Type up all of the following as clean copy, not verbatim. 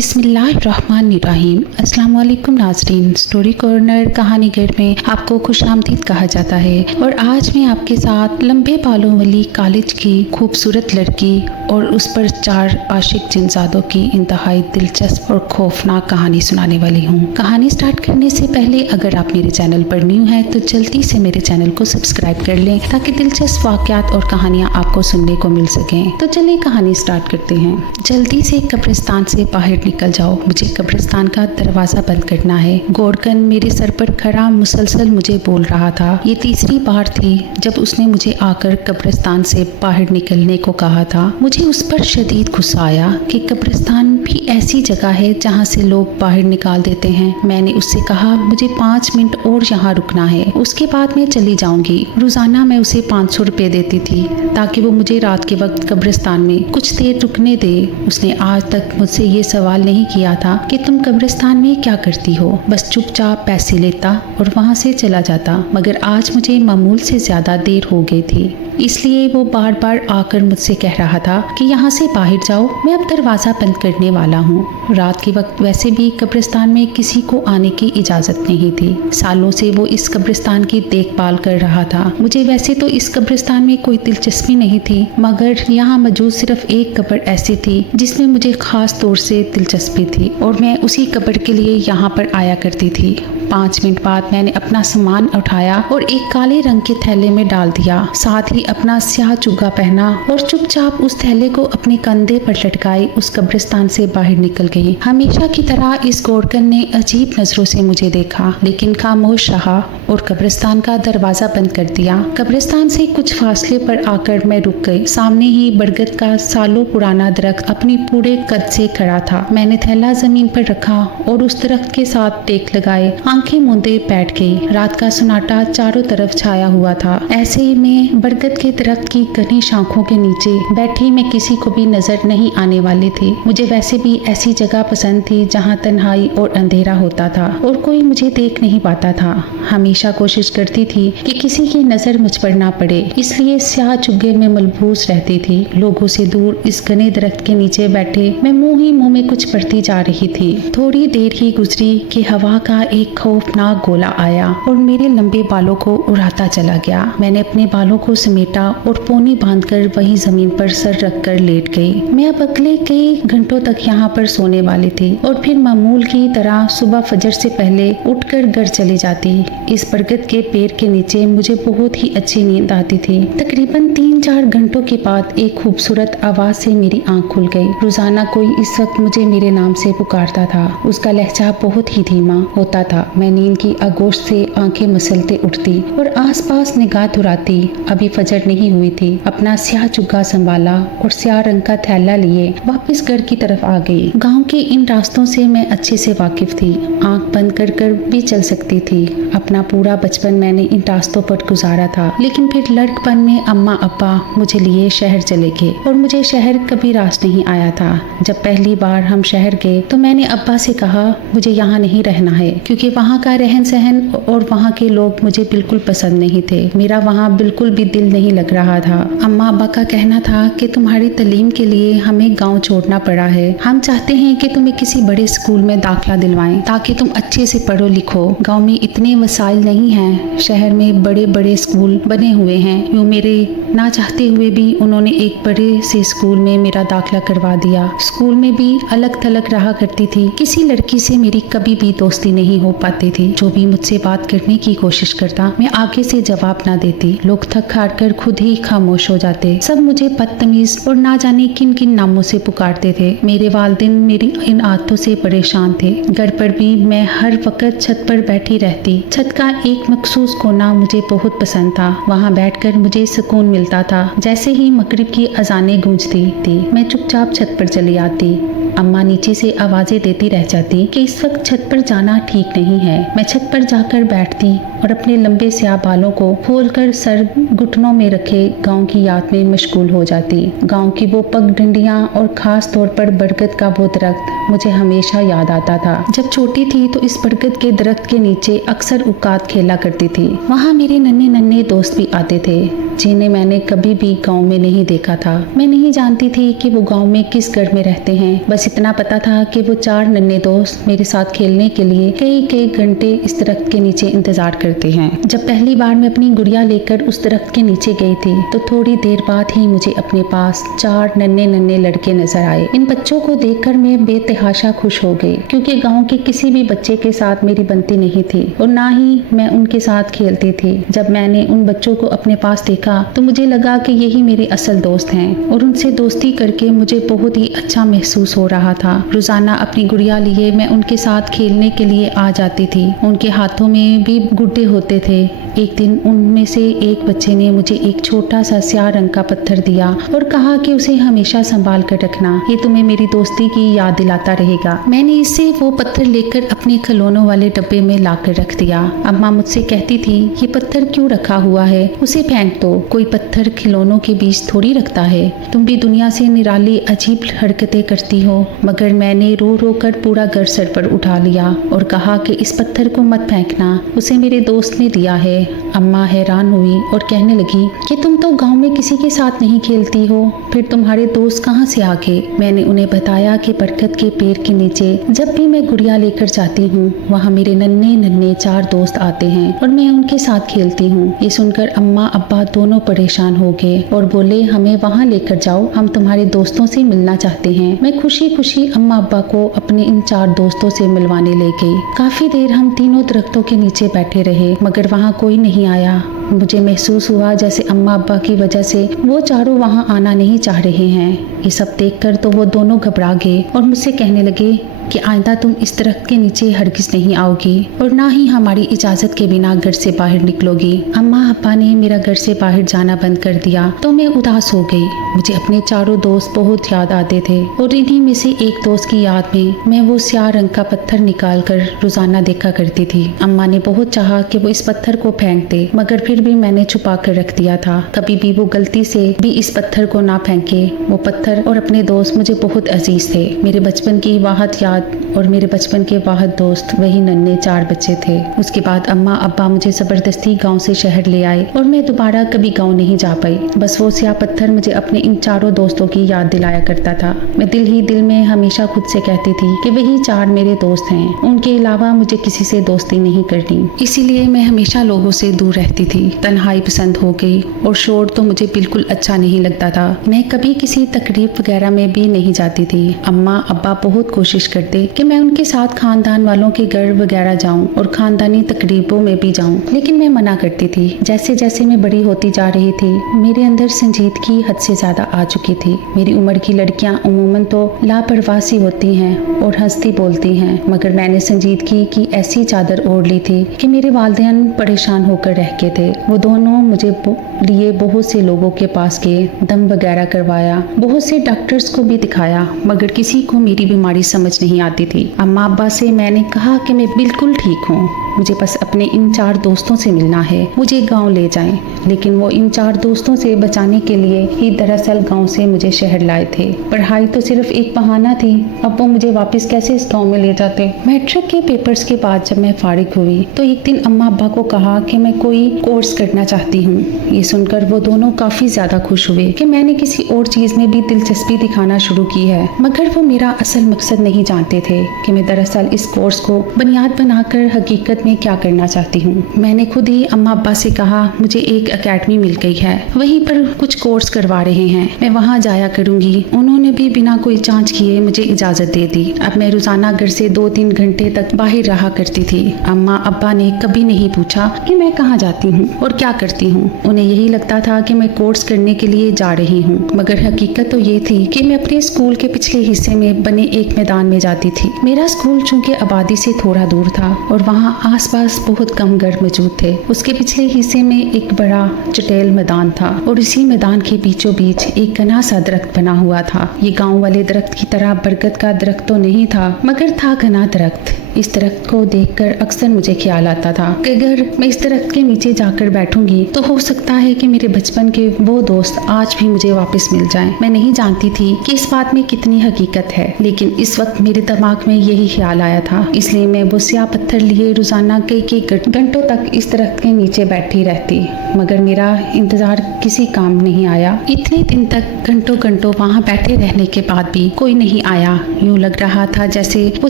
बिस्मिल्लाहिर्रहमानिर्रहीम। अस्सलाम वालेकुम नाज़रीन। स्टोरी कॉर्नर कहानी घर में आपको खुशामदीद कहा जाता है और आज मैं आपके साथ लंबे बालों वाली कॉलेज की खूबसूरत लड़की और उस पर 4 आशिक जिनजादों की इंतहाई दिलचस्प और खौफनाक कहानी सुनाने वाली हूँ। कहानी स्टार्ट करने से पहले अगर आप मेरे चैनल पर न्यू हैं तो जल्दी से मेरे चैनल को सब्सक्राइब कर लें ताकि दिलचस्प वाक़यात और कहानियाँ आपको सुनने को मिल सकें। तो चलिए कहानी स्टार्ट करते हैं। जल्दी से कब्रिस्तान से बाहर निकल जाओ, मुझे कब्रिस्तान का दरवाज़ा बंद करना है। गॉर्डन मेरे सर पर खड़ा मुसलसल मुझे बोल रहा था। ये तीसरी बार थी जब उसने मुझे आकर कब्रिस्तान से बाहर निकलने को कहा था। मुझे उस पर शदीद गुस्सा आया कि कब्रिस्तान भी ऐसी जगह है जहाँ से लोग बाहर निकाल देते हैं। मैंने उससे कहा मुझे 5 मिनट और यहाँ रुकना है, उसके बाद मैं चली जाऊंगी। रोजाना मैं उसे 500 रुपये देती थी ताकि वो मुझे रात के वक्त कब्रिस्तान में कुछ देर रुकने दे। उसने आज तक मुझसे ये सवाल नहीं किया था कि तुम कब्रिस्तान में क्या करती हो, बस चुपचाप पैसे लेता और वहाँ से चला जाता। मगर आज मुझे मामूल से ज्यादा देर हो गई थी, इसलिए वो बार बार आकर मुझसे कह रहा था कि यहाँ से बाहर जाओ, मैं अब दरवाज़ा बंद करने वाला हूँ। रात के वक्त वैसे भी कब्रिस्तान में किसी को आने की इजाज़त नहीं थी। सालों से वो इस कब्रिस्तान की देखभाल कर रहा था। मुझे वैसे तो इस कब्रिस्तान में कोई दिलचस्पी नहीं थी, मगर यहाँ मौजूद सिर्फ एक कब्र ऐसी थी जिसमें मुझे खास तौर से दिलचस्पी थी और मैं उसी कब्र के लिए यहाँ पर आया करती थी। 5 मिनट बाद मैंने अपना सामान उठाया और एक काले रंग के थैले में डाल दिया, साथ ही अपना स्याह चुग्गा पहना और चुपचाप उस थैले को अपने कंधे पर लटकाए उस कब्रिस्तान से बाहर निकल गई। हमेशा की तरह इस गोरकन ने अजीब नजरों से मुझे देखा, लेकिन खामोश रहा और कब्रिस्तान का दरवाजा बंद कर दिया। कब्रिस्तान से कुछ फासले पर आकर मैं रुक गई। सामने ही बरगद का सालों पुराना दरख्त अपनी पूरे कद से खड़ा था। मैंने थैला जमीन पर रखा और उस दरख्त के साथ टेक लगाए आंखें मूंदे बैठ गई। रात का सन्नाटा चारों तरफ छाया हुआ था। ऐसे ही में बरगद के दरख्त की घनी शाखों के नीचे बैठी मैं किसी को भी नजर नहीं आने वाली थी। मुझे वैसे भी ऐसी जगह पसंद थी जहाँ तन्हाई और अंधेरा होता था और कोई मुझे देख नहीं पाता था। हमेशा कोशिश करती थी कि किसी की नजर मुझ पर ना पड़े, इसलिए स्याह चुग्गे में मलबूस रहती थी। लोगों से दूर इस घने दरख्त के नीचे बैठे मैं मुंह ही मुंह में कुछ पढ़ती जा रही थी। थोड़ी देर ही गुजरी कि हवा का एक खौफनाक गोला आया और मेरे लंबे बालों को उड़ाता चला गया। मैंने अपने बालों को समेटा और पोनी बांधकर वहीं जमीन पर सर रखकर लेट गई। मैं अब अगले कई घंटों तक यहाँ पर सोने वाली थी और फिर मामूल की तरह सुबह फजर से पहले उठकर घर चली जाती। इस बरगद के पेड़ के नीचे मुझे बहुत ही अच्छी नींद आती थी। तकरीबन 3-4 घंटों के बाद एक खूबसूरत आवाज से मेरी आंख खुल गई। रोजाना कोई इस वक्त मुझे मेरे नाम से पुकारता था। उसका लहजा बहुत ही धीमा होता था। मैं नींद की आगोश से आंखें मसलते उठती और आसपास निगाह दुराती। अभी फजर नहीं हुई थी। अपना स्याह चुग्गा संभाला और स्याह रंग का थैला लिए वापस घर की तरफ आ गई। गांव के इन रास्तों से मैं अच्छे से वाकिफ थी, आंख बंद कर कर भी चल सकती थी। अपना पूरा बचपन मैंने इन रास्तों पर गुजारा था, लेकिन फिर लड़कपन में अम्मा अब्बा मुझे लिए शहर चले गए और मुझे शहर कभी रास नहीं आया था। जब पहली बार हम शहर गए तो मैंने अब्बा से कहा मुझे यहाँ नहीं रहना है, क्योंकि वहाँ का रहन सहन और वहाँ के लोग मुझे बिल्कुल पसंद नहीं थे। मेरा वहाँ बिल्कुल भी दिल नहीं लग रहा था। अम्मा अब्बा का कहना था कि तुम्हारी तालीम के लिए हमें गाँव छोड़ना पड़ा है। हम चाहते हैं कि तुम्हें किसी बड़े स्कूल में दाखिला दिलवाएं ताकि तुम अच्छे से पढ़ो लिखो। गाँव में इतने वसाइल नहीं हैं, शहर में बड़े बड़े स्कूल बने हुए हैं। यूँ मेरे ना चाहते हुए भी उन्होंने एक बड़े से स्कूल में मेरा दाखिला करवा दिया। स्कूल में भी अलग थलग रहा करती थी। किसी लड़की से मेरी कभी भी दोस्ती नहीं हो पाती थी। जो भी मुझसे बात करने की कोशिश करता मैं आगे से जवाब ना देती। लोग थक हार कर खुद ही खामोश हो जाते। सब मुझे बदतमीज और ना जाने किन किन नामों से पुकारते थे। मेरे वालिदैन मेरी इन आदतों से परेशान थे। घर पर भी मैं हर वक्त छत पर बैठी रहती। छत का एक मखसूस कोना मुझे बहुत पसंद था। वहाँ बैठकर मुझे सुकून मिलता था। जैसे ही मगरिब की अजानें गूंजती थी मैं चुपचाप छत पर चली आती। अम्मा नीचे से आवाजें देती रह जाती कि इस वक्त छत पर जाना ठीक नहीं है। मैं छत पर जाकर बैठती और अपने लंबे स्याह बालों को खोलकर सर घुटनों में रखे गांव की याद में मशगूल हो जाती। गांव की वो पगडंडियां और खास तौर पर बरगद का वो दरख्त मुझे हमेशा याद आता था। जब छोटी थी तो इस बरगद के दरख्त के नीचे अक्सर उकात खेला करती थी। वहाँ मेरे नन्हे नन्हे दोस्त भी आते थे। जिन्हें मैंने कभी भी गांव में नहीं देखा था। मैं नहीं जानती थी कि वो गांव में किस घर में रहते हैं। बस इतना पता था कि वो 4 नन्हे दोस्त मेरे साथ खेलने के लिए कई कई घंटे इस दरख्त के नीचे इंतजार करते हैं। जब पहली बार मैं अपनी गुड़िया लेकर उस दरख्त के नीचे गई थी तो थोड़ी देर बाद ही मुझे अपने पास 4 नन्हे नन्हे लड़के नजर आए। इन बच्चों को देखकर मैं बेतहाशा खुश हो गई, क्योंकि गाँव के किसी भी बच्चे के साथ मेरी बनती नहीं थी और ना ही मैं उनके साथ खेलती थी। जब मैंने उन बच्चों को अपने पास देखा तो मुझे लगा कि यही मेरे असल दोस्त हैं और उनसे दोस्ती करके मुझे बहुत ही अच्छा महसूस हो रहा था। रोजाना अपनी गुड़िया लिए मैं उनके साथ खेलने के लिए आ जाती थी। उनके हाथों में भी गुड्डे होते थे। एक दिन उनमें से एक बच्चे ने मुझे एक छोटा सा स्याह रंग का पत्थर दिया और कहा कि उसे हमेशा संभाल कर रखना, ये तुम्हें मेरी दोस्ती की याद दिलाता रहेगा। मैंने इससे वो पत्थर लेकर अपने खिलौनों वाले डब्बे में लाकर रख दिया। अम्मा मुझसे कहती थी, ये पत्थर क्यों रखा हुआ है, उसे फेंक दो। कोई पत्थर खिलौनों के बीच थोड़ी रखता है। तुम भी दुनिया से निराली अजीब हरकतें करती हो। मगर मैंने रो रो कर पूरा घर सर पर उठा लिया और कहा कि इस पत्थर को मत फेंकना, उसे मेरे दोस्त ने दिया है। अम्मा हैरान हुई और कहने लगी कि तुम तो गांव में किसी के साथ नहीं खेलती हो, फिर तुम्हारे दोस्त कहाँ से आ गए। मैंने उन्हें बताया कि बरगद के पेड़ के नीचे जब भी मैं गुड़िया लेकर जाती हूँ वहाँ मेरे नन्हे नन्हे 4 दोस्त आते हैं और मैं उनके साथ खेलती हूँ। ये सुनकर अम्मा अब्बा दोनों परेशान हो गए और बोले, हमें वहाँ लेकर जाओ, हम तुम्हारे दोस्तों से मिलना चाहते हैं। मैं खुशी खुशी अम्मा अब्बा को अपने इन 4 दोस्तों से मिलवाने ले गई। काफी देर हम तीनों दरख्तों के नीचे बैठे रहे मगर वहाँ कोई नहीं आया। मुझे महसूस हुआ जैसे अम्मा अब्बा की वजह से वो चारों वहाँ आना नहीं चाह रहे हैं। ये सब देखकर तो वो दोनों घबरा गए और मुझसे कहने लगे कि आइंदा तुम इस दरख्त के नीचे हरगिज नहीं आओगी और ना ही हमारी इजाजत के बिना घर से बाहर निकलोगी। अम्मा अब्बा ने मेरा घर से बाहर जाना बंद कर दिया तो मैं उदास हो गई। मुझे अपने चारों दोस्त बहुत याद आते थे और इन्हीं में से एक दोस्त की याद में मैं वो स्याह रंग का पत्थर निकाल कर रोजाना देखा करती थी। अम्मा ने बहुत चाहा कि वो इस पत्थर को फेंक दे मगर फिर भी मैंने छुपा कर रख दिया था। कभी भी वो गलती से भी इस पत्थर को ना फेंके। वो पत्थर और अपने दोस्त मुझे बहुत अजीज थे। मेरे बचपन की वाहद याद और मेरे बचपन के वाहद दोस्त वही नन्हे 4 बच्चे थे। उसके बाद अम्मा अब्बा मुझे जबरदस्ती गांव से शहर ले आए और मैं दोबारा कभी गांव नहीं जा पाई। बस वो स्याह पत्थर मुझे अपने इन 4 दोस्तों की याद दिलाया करता था। मैं दिल ही दिल में हमेशा खुद से कहती थी कि वही 4 मेरे दोस्त हैं, उनके अलावा मुझे किसी से दोस्ती नहीं करनी। इसीलिए मैं हमेशा लोगों से दूर रहती थी। तन्हाई पसंद हो गई और शोर तो मुझे बिल्कुल अच्छा नहीं लगता था। मैं कभी किसी तकरीब वगैरह में भी नहीं जाती थी। अम्मा अब्बा बहुत कोशिश करते कि मैं उनके साथ खानदान वालों के घर वगैरह जाऊं और खानदानी तकरीबों में भी जाऊं, लेकिन मैं मना करती थी। जैसे जैसे मैं बड़ी होती जा रही थी मेरे अंदर संजीदगी हद से ज्यादा आ चुकी थी। मेरी उम्र की लड़कियां अमूमन तो लापरवाह सी होती हैं और हंसती बोलती हैं, मगर मैंने संजीदगी की ऐसी चादर ओढ़ ली थी कि मेरे वालिदैन परेशान होकर रह गए थे। वो दोनों मुझे लिए बहुत से लोगों के पास गए, दम वगैरह करवाया, बहुत से डॉक्टर्स को भी दिखाया, मगर किसी को मेरी बीमारी समझ नहीं आती थी। अम्मा अब्बा से मैंने कहा कि मैं बिल्कुल ठीक हूँ, मुझे बस अपने इन 4 दोस्तों से मिलना है, मुझे गांव ले जाएं। लेकिन वो इन 4 दोस्तों से बचाने के लिए ही दरअसल गांव से मुझे शहर लाए थे। पढ़ाई तो सिर्फ एक बहाना थी, अब वो मुझे वापस कैसे इस गांव में ले जाते। मैट्रिक के पेपर्स के बाद जब मैं फारिग हुई तो एक दिन अम्मा अब्बा को कहा कि मैं कोई कोर्स करना चाहती हूँ। ये सुनकर वो दोनों काफी ज्यादा खुश हुए कि मैंने किसी और चीज में भी दिलचस्पी दिखाना शुरू की है, मगर वो मेरा असल मकसद नहीं जानते थे कि मैं दरअसल इस कोर्स को बुनियाद बनाकर हकीकत में क्या करना चाहती हूँ। मैंने खुद ही अम्मा अब्बा से कहा, मुझे एक एकेडमी मिल गई है, वहीं पर कुछ कोर्स करवा रहे हैं, मैं वहाँ जाया करूँगी। उन्होंने भी बिना कोई जांच किए मुझे इजाजत दे दी। अब मैं रोजाना घर से 2-3 घंटे तक बाहर रहा करती थी। अम्मा अब्बा ने कभी नहीं पूछा कि मैं कहाँ जाती हूँ और क्या करती हूँ। उन्हें यही लगता था कि मैं कोर्स करने के लिए जा रही हूँ, मगर हकीकत तो ये थी कि मैं अपने स्कूल के पिछले हिस्से में बने एक मैदान में जाती थी। मेरा स्कूल चूंकि आबादी से थोड़ा दूर था और वहाँ आसपास बहुत कम घर मौजूद थे। उसके पिछले हिस्से में एक बड़ा चटेल मैदान था और इसी मैदान के बीचों बीच एक घना सा दरख्त बना हुआ था। ये गांव वाले दरख्त की तरह बरगद का दरख्त तो नहीं था, मगर था घना दरख्त। इस दरख्त को देखकर अक्सर मुझे ख्याल आता था कि अगर मैं इस दरख्त के नीचे जाकर बैठूंगी तो हो सकता है कि मेरे बचपन के वो दोस्त आज भी मुझे वापस मिल जाएं। मैं नहीं जानती थी कि इस बात में कितनी हकीकत है, लेकिन इस वक्त मेरे दिमाग में यही ख्याल आया था। इसलिए मैं वो स्याह पत्थर लिए रोजाना कई घंटों तक इस दरख्त के नीचे बैठी रहती। मगर मेरा इंतज़ार किसी काम नहीं आया। इतने दिन तक घंटों घंटों वहाँ बैठे रहने के बाद भी कोई नहीं आया। यूँ लग रहा था जैसे वो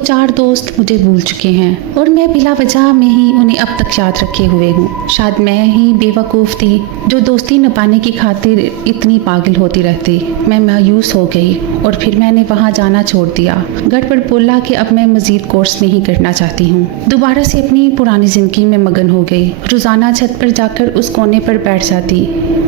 4 दोस्त मुझे भूल चुके हैं और मैं बिला वजह में ही उन्हें अब तक याद रखे हुए हूँ। शायद मैं ही बेवकूफ़ थी जो दोस्ती निभाने की खातिर इतनी पागल होती रहती। मैं मायूस हो गई और फिर मैंने वहाँ जाना छोड़ दिया। घर पर बोला कि अब मैं मज़ीद कोर्स नहीं करना चाहती हूँ। दोबारा से अपनी पुरानी ज़िंदगी में मगन हो गई। रोज़ाना छत पर जाकर उस कोने पर बैठ जाती।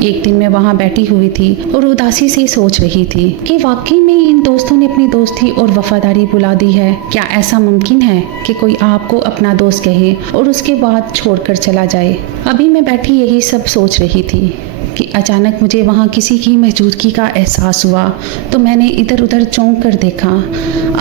एक दिन मैं वहाँ बैठी हुई थी और उदासी से सोच रही थी कि वाकई में इन दोस्तों ने अपनी दोस्ती और वफादारी भुला दी है। क्या ऐसा मुमकिन है कि कोई आपको अपना दोस्त कहे और उसके बाद छोड़कर चला जाए? अभी मैं बैठी यही सब सोच रही थी कि अचानक मुझे वहाँ किसी की मौजूदगी का एहसास हुआ। तो मैंने इधर उधर चौंक कर देखा।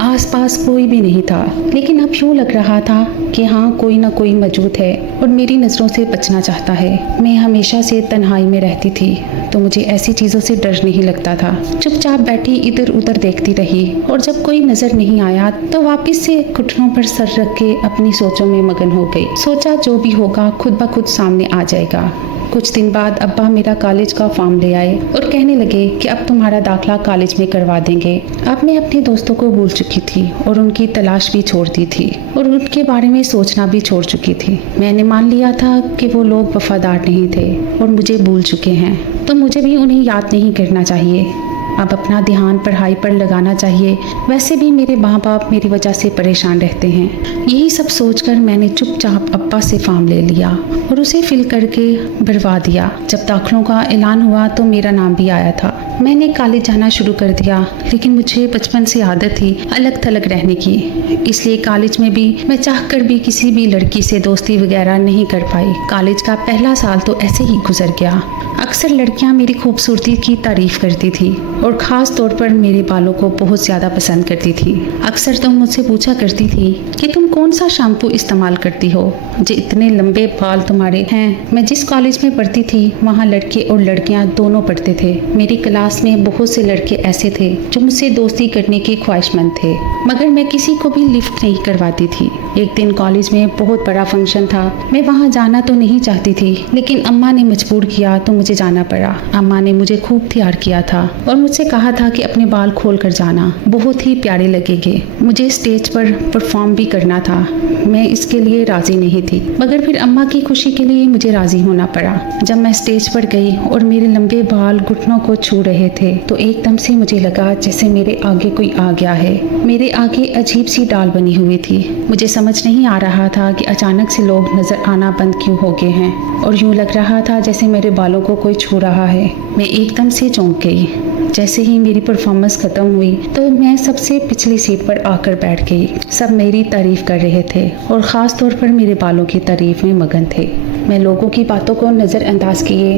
आसपास कोई भी नहीं था, लेकिन अब यूँ लग रहा था कि हाँ, कोई ना कोई मौजूद है और मेरी नज़रों से बचना चाहता है। मैं हमेशा से तन्हाई में रहती थी तो मुझे ऐसी चीज़ों से डर नहीं लगता था। चुपचाप बैठी इधर उधर देखती रही और जब कोई नज़र नहीं आया तो वापस से घुटनों पर सर रख के अपनी सोचों में मगन हो गई। सोचा जो भी होगा खुद ब खुद सामने आ जाएगा। कुछ दिन बाद अब्बा मेरा कॉलेज का फॉर्म ले आए और कहने लगे कि अब तुम्हारा दाखिला कॉलेज में करवा देंगे। अब मैं अपने दोस्तों को भूल चुकी थी और उनकी तलाश भी छोड़ दी थी और उनके बारे में सोचना भी छोड़ चुकी थी। मैंने मान लिया था कि वो लोग वफादार नहीं थे और मुझे भूल चुके हैं, तो मुझे भी उन्हें याद नहीं करना चाहिए। अब अपना ध्यान पढ़ाई पर लगाना चाहिए। वैसे भी मेरे माँ बाप मेरी वजह से परेशान रहते हैं। यही सब सोचकर मैंने चुपचाप अब्बा से फॉर्म ले लिया और उसे फिल करके भरवा दिया। जब दाखिलों का ऐलान हुआ तो मेरा नाम भी आया था। मैंने कॉलेज जाना शुरू कर दिया, लेकिन मुझे बचपन से आदत थी अलग थलग रहने की। इसलिए कॉलेज में भी मैं चाहकर भी किसी भी लड़की से दोस्ती वगैरह नहीं कर पाई। कॉलेज का पहला साल तो ऐसे ही गुजर गया। अक्सर लड़कियां मेरी खूबसूरती की तारीफ करती थी और ख़ास तौर पर मेरे बालों को बहुत ज़्यादा पसंद करती थी। अक्सर तो मुझसे पूछा करती थी कि तुम कौन सा शैम्पू इस्तेमाल करती हो, जो इतने लंबे बाल तुम्हारे हैं। मैं जिस कॉलेज में पढ़ती थी वहाँ लड़के और लड़कियाँ दोनों पढ़ते थे। मेरी क्लास में बहुत से लड़के ऐसे थे जो मुझसे दोस्ती करने के ख्वाहिशमंद थे, मगर मैं किसी को भी लिफ्ट नहीं करवाती थी। एक दिन कॉलेज में बहुत बड़ा फंक्शन था। मैं वहाँ जाना तो नहीं चाहती थी, लेकिन अम्मा ने मजबूर किया तो मुझे जाना पड़ा। अम्मा ने मुझे खूब तैयार किया था और मुझसे कहा था कि अपने बाल खोल कर जाना, बहुत ही प्यारे लगेंगे। मुझे स्टेज पर परफॉर्म भी करना था। मैं इसके लिए राजी नहीं थी, मगर फिर अम्मा की खुशी के लिए मुझे राजी होना पड़ा। जब मैं स्टेज पर गई और मेरे लंबे बाल घुटनों को छू रहे थे तो एकदम से मुझे लगा जैसे मेरे आगे कोई आ गया है। मेरे आगे अजीब सी डाल बनी हुई थी। मुझे समझ नहीं आ रहा था कि अचानक से लोग नजर आना बंद क्यों हो गए हैं और यूं लग रहा था जैसे मेरे बालों को कोई छू रहा है। मैं एकदम से चौंक गई। जैसे ही मेरी परफॉर्मेंस खत्म हुई तो मैं सबसे पिछली सीट पर आकर बैठ गई। सब मेरी तारीफ कर रहे थे और ख़ास तौर पर मेरे बालों की तारीफ में मगन थे। मैं लोगों की बातों को नज़रअंदाज किए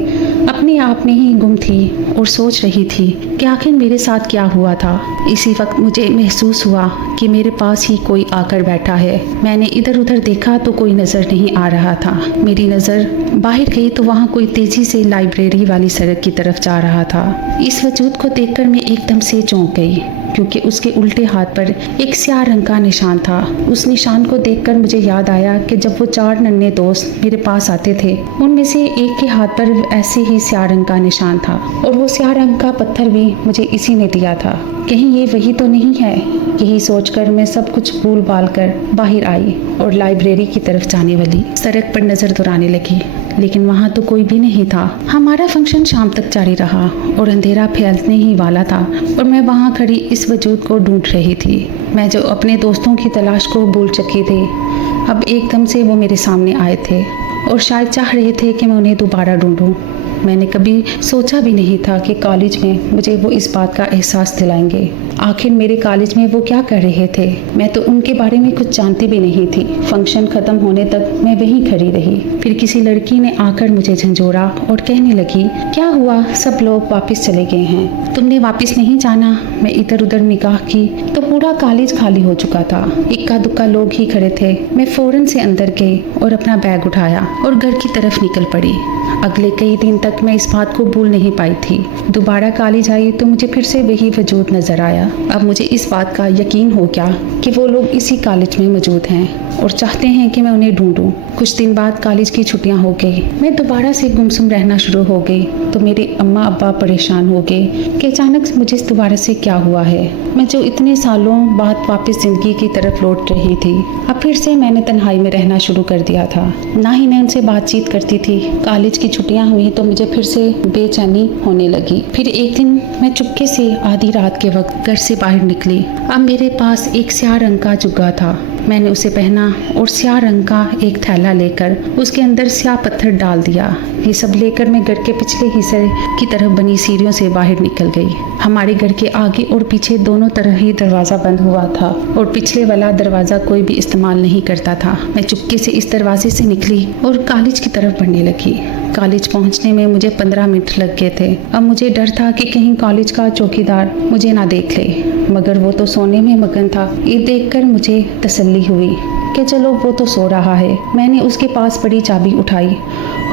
अपने आप में ही गुम थी और सोच रही थी कि आखिर मेरे साथ क्या हुआ था। इसी वक्त मुझे महसूस हुआ कि मेरे पास ही कोई आकर बैठा है। मैंने इधर उधर देखा तो कोई नज़र नहीं आ रहा था। मेरी नज़र बाहर गई तो वहाँ कोई तेज़ी से लाइब्रेरी वाली सड़क की तरफ जा रहा था। इस वजूद को देखकर मैं एकदम से चौंक गई, क्योंकि उसके उल्टे हाथ पर एक स्याह रंग का निशान था। उस निशान को देखकर मुझे याद आया कि जब वो 4 नन्हे दोस्त मेरे पास आते थे, उनमें से एक के हाथ पर ऐसे ही स्याह रंग का निशान था और वो स्याह रंग का पत्थर भी मुझे इसी ने दिया था। कहीं ये वही तो नहीं है। यही सोचकर मैं सब कुछ भूल भाल कर बाहर आई और लाइब्रेरी की तरफ जाने वाली सड़क पर नजर दौड़ाने लगी, लेकिन वहाँ तो कोई भी नहीं था। हमारा फंक्शन शाम तक जारी रहा और अंधेरा फैलने ही वाला था और मैं वहाँ खड़ी इस वजूद को ढूंढ रही थी। मैं जो अपने दोस्तों की तलाश को भूल चुकी थी, अब एकदम से वो मेरे सामने आए थे और शायद चाह रहे थे कि मैं उन्हें दोबारा ढूंढूं। मैंने कभी सोचा भी नहीं था कि कॉलेज में मुझे वो इस बात का एहसास दिलाएंगे। आखिर मेरे कॉलेज में वो क्या कर रहे थे? मैं तो उनके बारे में कुछ जानती भी नहीं थी। फंक्शन खत्म होने तक मैं वहीं खड़ी रही। फिर किसी लड़की ने आकर मुझे झंझोड़ा और कहने लगी, क्या हुआ, सब लोग वापस चले गए हैं, तुमने वापस नहीं जाना? मैं इधर उधर निगाह की तो पूरा कॉलेज खाली हो चुका था। इक्का दुक्का लोग ही खड़े थे। मैं फौरन से अंदर गई और अपना बैग उठाया और घर की तरफ निकल पड़ी। अगले कई दिन तक तक मैं इस बात को भूल नहीं पाई थी। दोबारा कॉलेज आई तो मुझे फिर से वही वजूद नज़र आया। अब मुझे इस बात का यकीन हो गया कि वो लोग इसी कॉलेज में मौजूद हैं और चाहते हैं कि मैं उन्हें ढूंढूं। कुछ दिन बाद कॉलेज की छुट्टियां हो गई, मैं दोबारा से गुमसुम रहना शुरू हो गई तो मेरे अम्मा अब्बा परेशान हो गए कि अचानक मुझे दोबारा से क्या हुआ है। मैं जो इतने सालों बाद वापस ज़िंदगी की तरफ लौट रही थी, अब फिर से मैंने तन्हाई में रहना शुरू कर दिया था। ना ही मैं उनसे बातचीत करती थी। कॉलेज की छुट्टियां हुई तो मुझे फिर से बेचैनी होने लगी। फिर एक दिन मैं चुपके से आधी रात के वक्त घर से बाहर निकली। अब मेरे पास एक स्याह रंग का जुग्गा था। मैंने उसे पहना और स्याह रंग का एक थैला लेकर उसके अंदर स्याह पत्थर डाल दिया। ये सब लेकर मैं घर के पिछले हिस्से की तरफ बनी सीढ़ियों से बाहर निकल गई। हमारे घर के आगे और पीछे दोनों तरह ही दरवाज़ा बंद हुआ था और पिछले वाला दरवाज़ा कोई भी इस्तेमाल नहीं करता था। मैं चुपके से इस दरवाजे से निकली और कॉलेज की तरफ बढ़ने लगी। कॉलेज पहुंचने में मुझे 15 मिनट लग गए थे। अब मुझे डर था कि कहीं कॉलेज का चौकीदार मुझे ना देख ले, मगर वो तो सोने में मगन था। ये देखकर मुझे तसल्ली हुई कि चलो वो तो सो रहा है। मैंने उसके पास पड़ी चाबी उठाई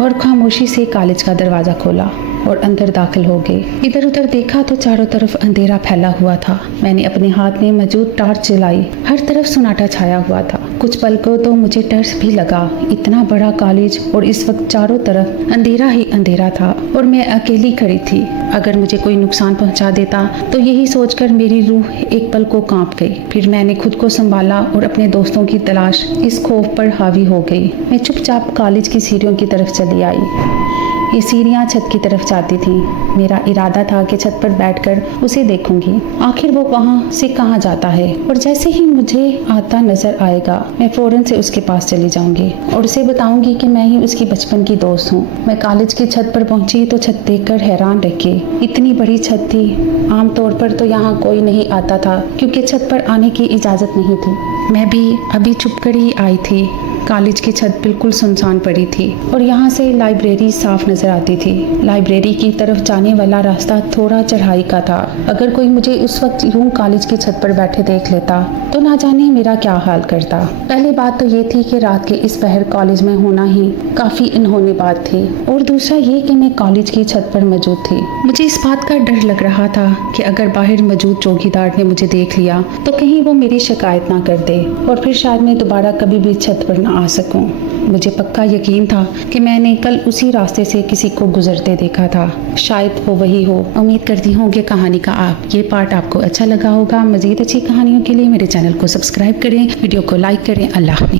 और खामोशी से कॉलेज का दरवाज़ा खोला और अंदर दाखिल हो गए। इधर उधर देखा तो चारों तरफ अंधेरा फैला हुआ था। मैंने अपने हाथ में मौजूद टार्च जलाई। हर तरफ सन्नाटा छाया हुआ था। कुछ पल को तो मुझे डर भी लगा। इतना बड़ा कॉलेज और इस वक्त चारों तरफ अंधेरा ही अंधेरा था और मैं अकेली खड़ी थी। अगर मुझे कोई नुकसान पहुंचा देता तो यही सोचकर मेरी रूह एक पल को कांप गई। फिर मैंने खुद को संभाला और अपने दोस्तों की तलाश इस खौफ पर हावी हो गई। मैं चुपचाप कॉलेज की सीढ़ियों की तरफ चली आई। ये सीढ़ियाँ छत की तरफ जाती थी। मेरा इरादा था कि छत पर बैठकर उसे देखूंगी, आखिर वो वहाँ से कहाँ जाता है, और जैसे ही मुझे आता नजर आएगा मैं फौरन से उसके पास चली जाऊंगी और उसे बताऊंगी कि मैं ही उसकी बचपन की दोस्त हूँ। मैं कॉलेज की छत पर पहुंची तो छत देखकर हैरान रह गई। इतनी बड़ी छत थी। आमतौर पर तो यहाँ कोई नहीं आता था क्योंकि छत पर आने की इजाज़त नहीं थी। मैं भी अभी चुप कर ही आई थी। कॉलेज की छत बिल्कुल सुनसान पड़ी थी और यहाँ से लाइब्रेरी साफ नजर आती थी। लाइब्रेरी की तरफ जाने वाला रास्ता थोड़ा चढ़ाई का था। अगर कोई मुझे उस वक्त यूं कॉलेज की छत पर बैठे देख लेता तो ना जाने मेरा क्या हाल करता। पहली बात तो ये थी कि रात के इस पहर कॉलेज में होना ही काफी अनहोनी बात थी, और दूसरा ये कि मैं कॉलेज की छत पर मौजूद थी। मुझे इस बात का डर लग रहा था कि अगर बाहर मौजूद चौकीदार ने मुझे देख लिया तो कहीं वो मेरी शिकायत ना कर दे और फिर शायद मैं दोबारा कभी भी छत पर ना आ सकूं। मुझे पक्का यकीन था कि मैंने कल उसी रास्ते से किसी को गुजरते देखा था। शायद वो वही हो। उम्मीद करती हूँ कि कहानी का ये पार्ट आपको अच्छा लगा होगा। मज़ीद अच्छी कहानियों के लिए मेरे चैनल को सब्सक्राइब करें, वीडियो को लाइक करें। अल्लाह हाफ़िज़।